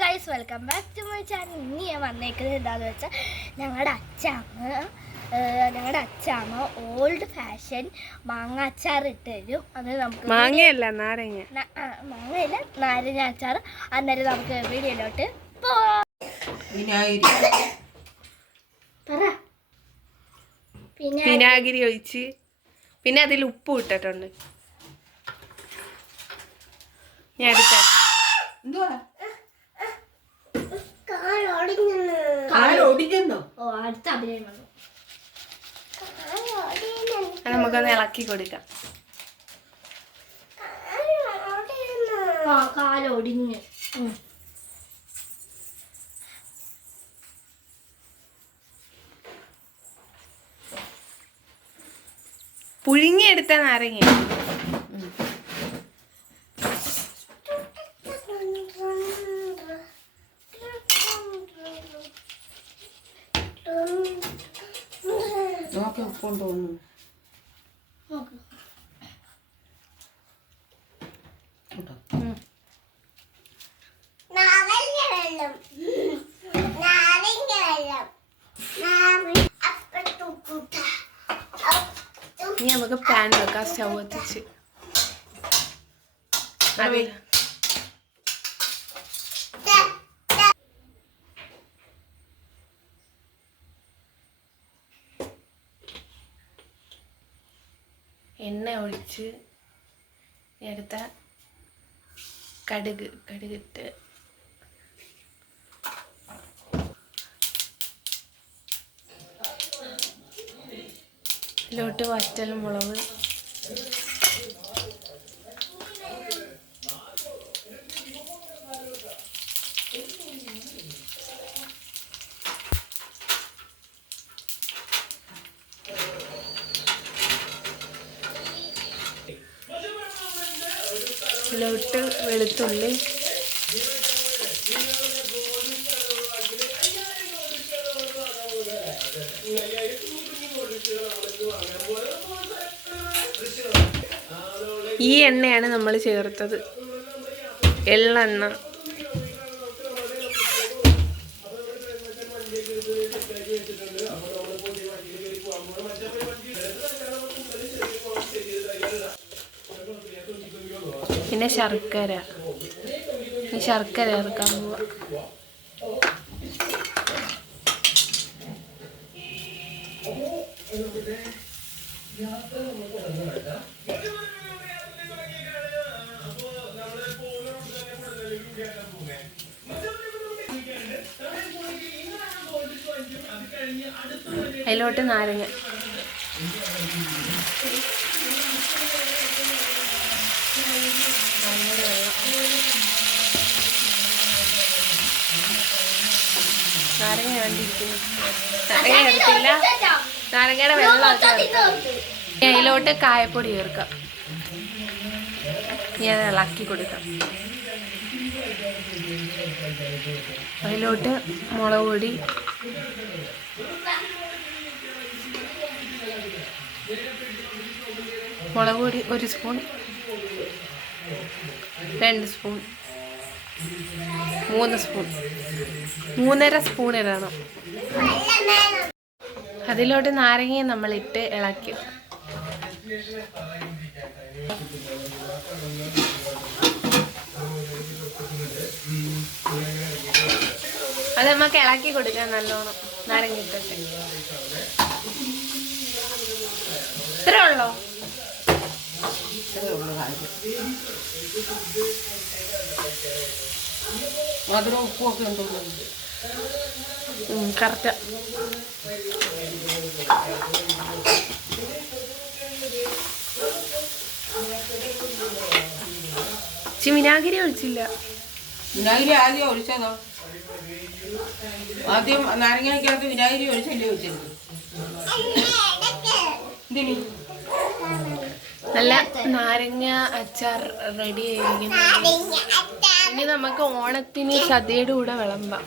Guys welcome back to my channel ഇനി ഞാൻ വന്നേക്കുന്നത് എന്താണെന്ന് വെച്ചാൽ ഞങ്ങളുടെ അച്ചാമ്മ ഞങ്ങളുടെ അച്ചാമ്മ ഓൾഡ് ഫാഷൻ മാങ്ങ അച്ചാർ ഇട്ട് തരും. അത് നമുക്ക് മാങ്ങയല്ല നാരങ്ങ. മാങ്ങയല്ല നാരങ്ങ അച്ചാർ. അന്നേരം നമുക്ക് വീഡിയോയിലോട്ട് പോവാം. വിനാഗിരി. പറ. പിന്നെ വിനാഗിരി ഒഴിച്ച്. പിന്നെ അതിൽ ഉപ്പ് ഇട്ടിട്ടുണ്ട്. ഞാൻ അടുത്ത അഭിനയം വന്നു നമുക്കൊന്ന് ഇളക്കി കൊടുക്കാം. കാലൊടിഞ്ഞ്. പുഴുങ്ങിയെടുത്ത നാരങ്ങ നോക്കി ഉപ്പും തോന്നുന്നു. ഇനി നമുക്ക് പാൻ വെക്കാം സ്റ്റവ് കത്തിച്ച് അതിൽ എണ്ണ ഒഴിച്ച് എടുത്ത കടുക് കടുകിട്ട് ഇതിലോട്ട് വറ്റൽ മുളക് ഇതിലോട്ട് വെളുത്തുള്ളി. ഈ എണ്ണയാണ് നമ്മൾ ചേർത്തത്. എള്ളെണ്ണ. പിന്നെ ശർക്കര. ഈ ശർക്കര ചേർക്കാൻ പോവാ. അതിലോട്ട് നാരങ്ങ. നാരങ്ങ എടുത്തില്ല. നാരങ്ങയുടെ വെള്ളം അതിലോട്ട് കായപ്പൊടി ചേർക്കാം. ഇനി അത് ഇളക്കി കൊടുക്കാം. അതിലോട്ട് മുളക് പൊടി. മുളക് പൊടി ഒരു സ്പൂൺ. രണ്ട് സ്പൂൺ. മൂന്ന് സ്പൂൺ. മൂന്നര സ്പൂൺ ഇടണം. അതിലോട്ട് നമ്മൾ ഇട്ട് ഇളക്കി. അത് നമുക്ക് ഇളക്കി കൊടുക്കാം നല്ലോണം നാരങ്ങ ഇട്ടിട്ട് ഇത്രേ ഉള്ളോ? മധുരം ഉപ്പും ഒക്കെ ഉണ്ടോ കറക്റ്റ് ചിമിനാഗിരി ഒഴിച്ചില്ല. വിനാഗിരി ആദ്യം ഒഴിച്ചതോ? ആദ്യം നാരങ്ങയ്ക്കകത്ത് വിനാഗിരി ഒഴിച്ചല്ലേ ഒഴിച്ചത്? നല്ല നാരങ്ങ അച്ചാർ റെഡി ആയിരിക്കുന്നു. ഇനി നമുക്ക് ഓണത്തിന് സദ്യയുടെ കൂടെ വിളമ്പാം.